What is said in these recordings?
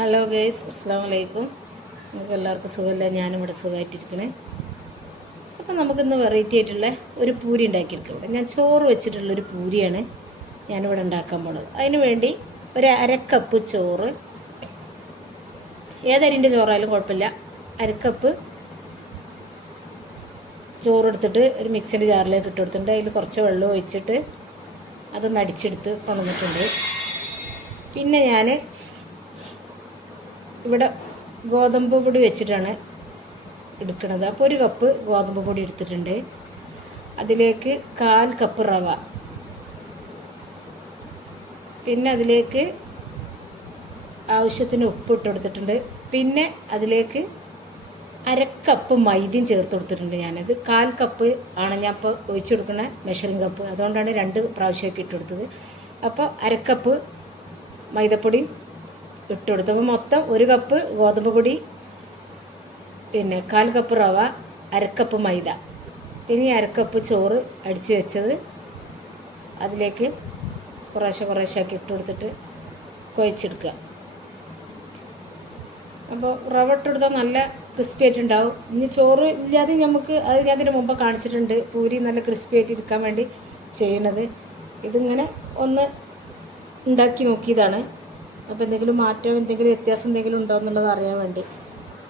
Hello guys, അസ്സാം വലൈക്കും. നിങ്ങൾക്ക് എല്ലാവർക്കും സുഖമല്ല? ഞാനിവിടെ സുഖമായിട്ടിരിക്കണേ. അപ്പം നമുക്കിന്ന് വെറൈറ്റി ആയിട്ടുള്ള ഒരു പൂരി ഉണ്ടാക്കിയെടുക്കാം. ഞാൻ ചോറ് വെച്ചിട്ടുള്ളൊരു പൂരിയാണ് ഞാനിവിടെ ഉണ്ടാക്കാൻ പോണത്. അതിന് വേണ്ടി ഒരു അരക്കപ്പ് ചോറ്, ഏതരിൻ്റെ ചോറായാലും കുഴപ്പമില്ല, അരക്കപ്പ് ചോറെടുത്തിട്ട് ഒരു മിക്സിൻ്റെ ജാറിലേക്ക് ഇട്ട് കൊടുത്തിട്ടുണ്ട്. അതിൽ കുറച്ച് വെള്ളം ഒഴിച്ചിട്ട് അതൊന്ന് അടിച്ചെടുത്ത് കൊണ്ടുവന്നിട്ടുണ്ട്. പിന്നെ ഞാൻ ഇവിടെ ഗോതമ്പ് പൊടി വെച്ചിട്ടാണ് എടുക്കുന്നത്. അപ്പോൾ ഒരു കപ്പ് ഗോതമ്പ് പൊടി എടുത്തിട്ടുണ്ട്. അതിലേക്ക് 1/4 കപ്പ് റവ, പിന്നെ അതിലേക്ക് ആവശ്യത്തിന് ഉപ്പ് ഇട്ട് കൊടുത്തിട്ടുണ്ട്. പിന്നെ അതിലേക്ക് അരക്കപ്പ് മൈദയും ചേർത്ത് കൊടുത്തിട്ടുണ്ട്. ഞാനത് 1/4 കപ്പ് ആണ് ഞാൻ ഇപ്പോൾ ഒഴിച്ചു കൊടുക്കുന്ന മെഷറിംഗ് കപ്പ്, അതുകൊണ്ടാണ് 2 പ്രാവശ്യമൊക്കെ ഇട്ട് കൊടുത്തത്. അപ്പോൾ അരക്കപ്പ് മൈദപ്പൊടിയും ഇട്ട് കൊടുത്തു. അപ്പോൾ മൊത്തം 1 കപ്പ് ഗോതമ്പ് പൊടി, പിന്നെ 1/4 കപ്പ് റവ, അരക്കപ്പ് മൈദ, പിന്നെ അരക്കപ്പ് ചോറ് അടിച്ച് വെച്ചത് അതിലേക്ക് കുറേശ്ശെ ആക്കി ഇട്ട് കൊടുത്തിട്ട് കുഴച്ചെടുക്കുക. അപ്പോൾ റവ ഇട്ട് കൊടുത്താൽ നല്ല ക്രിസ്പി ആയിട്ടുണ്ടാവും. ഇനി ചോറ് ഇല്ലാതെ നമുക്ക് അത് ഞാൻ അതിന് മുമ്പ് കാണിച്ചിട്ടുണ്ട്, പൂരി നല്ല ക്രിസ്പി ആയിട്ട് ഇരിക്കാൻ വേണ്ടി ചെയ്യണത്. ഇതിങ്ങനെ ഒന്ന് ഉണ്ടാക്കി നോക്കിയതാണ്. അപ്പോൾ എന്തെങ്കിലും മാറ്റം, എന്തെങ്കിലും വ്യത്യാസം എന്തെങ്കിലും ഉണ്ടോ എന്നുള്ളത് അറിയാൻ വേണ്ടി.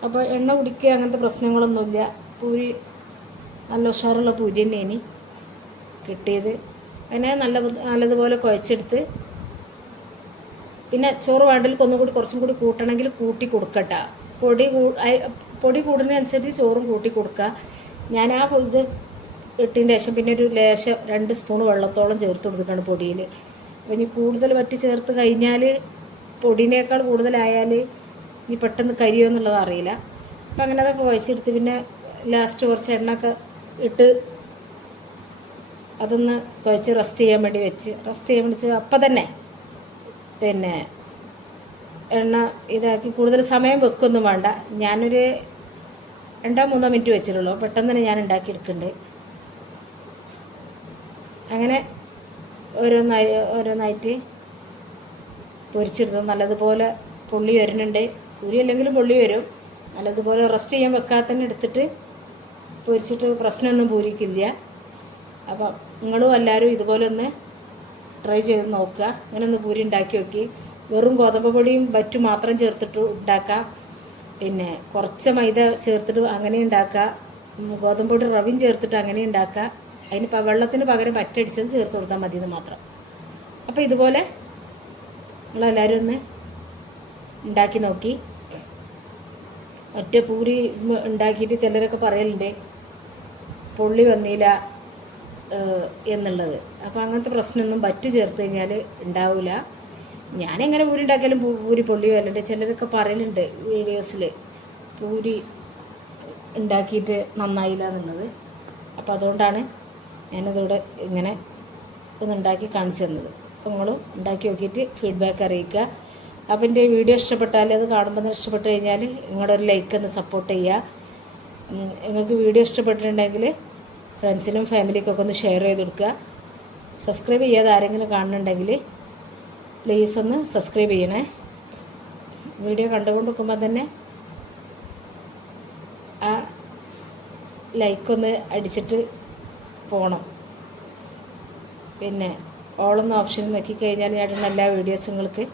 അപ്പോൾ എണ്ണ കുടിക്കുക അങ്ങനത്തെ പ്രശ്നങ്ങളൊന്നുമില്ല. പൂരി നല്ല ഉഷാറുള്ള പൂരി തന്നെയാണ് കിട്ടിയത്. അതിനെ നല്ലതുപോലെ കുഴച്ചെടുത്ത്, പിന്നെ ചോറ് വേണ്ടവർക്ക് ഒന്നുകൂടി കുറച്ചും കൂടി കൂട്ടണമെങ്കിൽ കൂട്ടി കൊടുക്കട്ടെ. പൊടി കൂടുന്നതനുസരിച്ച് ചോറും കൂട്ടി കൊടുക്കുക. ഞാൻ ആ ഇത് ഇട്ടതിന് ശേഷം പിന്നെ ഒരു ലേശം 2 സ്പൂൺ വെള്ളത്തോളം ചേർത്ത് കൊടുത്തിട്ടാണ് പൊടിയിൽ. അപ്പോൾ ഇനി കൂടുതൽ വറ്റി ചേർത്ത് കഴിഞ്ഞാൽ, പൊടിനേക്കാൾ കൂടുതലായാൽ ഇനി പെട്ടെന്ന് കരിയോ എന്നുള്ളത് അറിയില്ല. അപ്പം അങ്ങനെ അതൊക്കെ കുഴച്ചെടുത്ത് പിന്നെ ലാസ്റ്റ് കുറച്ച് എണ്ണയൊക്കെ ഇട്ട് അതൊന്ന് കുഴച്ച് റെസ്റ്റ് ചെയ്യാൻ വേണ്ടി അപ്പം തന്നെ പിന്നെ എണ്ണ ഇതാക്കി കൂടുതൽ സമയം വെക്കൊന്നും വേണ്ട. ഞാനൊരു 2-3 മിനിറ്റ് വെച്ചിട്ടുള്ളൂ. പെട്ടെന്ന് തന്നെ ഞാൻ ഉണ്ടാക്കിയെടുക്കുന്നുണ്ട്. അങ്ങനെ ഓരോന്നായിട്ട് പൊരിച്ചെടുത്തത് നല്ലതുപോലെ പൊള്ളി വരുന്നുണ്ട്. പൂരി അല്ലെങ്കിലും പൊള്ളി വരും. നല്ലതുപോലെ റെസ്റ്റ് ചെയ്യാൻ വെക്കാതെ തന്നെ എടുത്തിട്ട് പൊരിച്ചിട്ട് പ്രശ്നമൊന്നും പൂരിക്കില്ല. അപ്പം നിങ്ങളും എല്ലാവരും ഇതുപോലെ ഒന്ന് ട്രൈ ചെയ്ത് നോക്കുക. അങ്ങനെ ഒന്ന് പൂരി ഉണ്ടാക്കി നോക്കി. വെറും ഗോതമ്പ് പൊടിയും ബറ്റും മാത്രം ചേർത്തിട്ട് ഉണ്ടാക്കാം, പിന്നെ കുറച്ച് മൈദ ചേർത്തിട്ട് അങ്ങനെ ഉണ്ടാക്കാം, ഗോതമ്പ് പൊടി റവയും ചേർത്തിട്ട് അങ്ങനെ ഉണ്ടാക്കാം. അതിന് വെള്ളത്തിന് പകരം പറ്റടിച്ചത് ചേർത്ത് കൊടുത്താൽ മതി എന്ന് മാത്രം. അപ്പോൾ ഇതുപോലെ നിങ്ങളെല്ലാവരും ഒന്ന് ഉണ്ടാക്കി നോക്കി. ഒറ്റ പൂരി ഉണ്ടാക്കിയിട്ട് ചിലരൊക്കെ പറയലുണ്ട് പൊള്ളി വന്നില്ല എന്നുള്ളത്. അപ്പോൾ അങ്ങനത്തെ പ്രശ്നമൊന്നും ബറ്റ് ചേർത്ത് കഴിഞ്ഞാൽ ഉണ്ടാവില്ല. ഞാനെങ്ങനെ പൂരി ഉണ്ടാക്കിയാലും പൂരി പൊള്ളി വരലുണ്ട്. ചിലരൊക്കെ പറയലുണ്ട് വീഡിയോസിൽ പൂരി ഉണ്ടാക്കിയിട്ട് നന്നായില്ല എന്നുള്ളത്. അപ്പോൾ അതുകൊണ്ടാണ് ഞാനിതിവിടെ ഇങ്ങനെ ഒന്ന് ഉണ്ടാക്കി കാണിച്ചു തന്നത്. അപ്പോൾ നിങ്ങളും ഉണ്ടാക്കി നോക്കിയിട്ട് ഫീഡ്ബാക്ക് അറിയിക്കുക. അപ്പോൾ എൻ്റെ വീഡിയോ ഇഷ്ടപ്പെട്ടാൽ, അത് കാണുമ്പോൾ തന്നെ ഇഷ്ടപ്പെട്ട് കഴിഞ്ഞാൽ നിങ്ങളുടെ ഒരു ലൈക്ക് ഒന്ന് സപ്പോർട്ട് ചെയ്യുക. നിങ്ങൾക്ക് വീഡിയോ ഇഷ്ടപ്പെട്ടിട്ടുണ്ടെങ്കിൽ ഫ്രണ്ട്സിനും ഫാമിലിക്കൊക്കെ ഒന്ന് ഷെയർ ചെയ്ത് കൊടുക്കുക. സബ്സ്ക്രൈബ് ചെയ്യാതെ ആരെങ്കിലും കാണുന്നുണ്ടെങ്കിൽ പ്ലീസ് ഒന്ന് സബ്സ്ക്രൈബ് ചെയ്യണേ. വീഡിയോ കണ്ടുകൊണ്ടിരിക്കുമ്പോൾ തന്നെ ആ ലൈക്കൊന്ന് അടിച്ചിട്ട് പോകണം. പിന്നെ ഓളൊന്ന് ഓപ്ഷൻ നോക്കിക്കഴിഞ്ഞാൽ ഞാൻ എല്ലാ വീഡിയോസും നിങ്ങൾക്ക്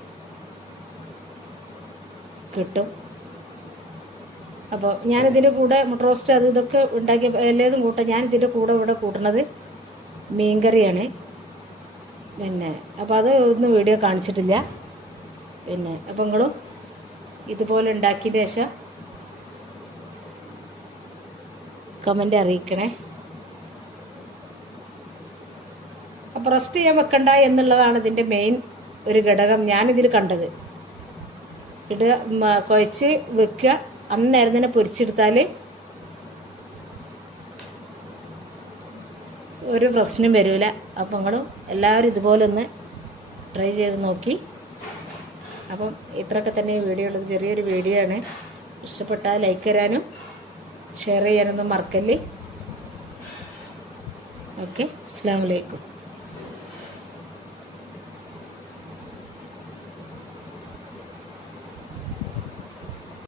കിട്ടും. അപ്പോൾ ഞാനിതിൻ്റെ കൂടെ മുട്ട റോസ്റ്റ് അത് ഇതൊക്കെ ഉണ്ടാക്കിയ എല്ലാതും കൂട്ടാം. ഞാനിതിൻ്റെ കൂടെ ഇവിടെ കൂട്ടുന്നത് മീൻകറിയാണ്. പിന്നെ അപ്പോൾ അത് ഒന്നും വീഡിയോ കാണിച്ചിട്ടില്ല. പിന്നെ അപ്പോൾ നിങ്ങളും ഇതുപോലെ ഉണ്ടാക്കിയതിന് ശേഷം കമൻ്റ് അറിയിക്കണേ. അപ്പോൾ റെസ്റ്റ് ചെയ്യാൻ വെക്കണ്ട എന്നുള്ളതാണ് ഇതിൻ്റെ മെയിൻ ഒരു ഘടകം ഞാനിതിൽ കണ്ടത്. കുഴച്ച് വെക്കുക, അന്നേരം തന്നെ പൊരിച്ചെടുത്താൽ ഒരു പ്രശ്നം വരില്ല. അപ്പോൾ നിങ്ങളും എല്ലാവരും ഇതുപോലെ ഒന്ന് ട്രൈ ചെയ്ത് നോക്കി. അപ്പം ഇത്രയൊക്കെ തന്നെ വീഡിയോ ഉള്ളത്. ചെറിയൊരു വീഡിയോ ആണ്. ഇഷ്ടപ്പെട്ടാൽ ലൈക്ക് തരാനും ഷെയർ ചെയ്യാനൊന്നും മറക്കല്ലേ. ഓക്കെ, അസ്സലാമു അലൈക്കും.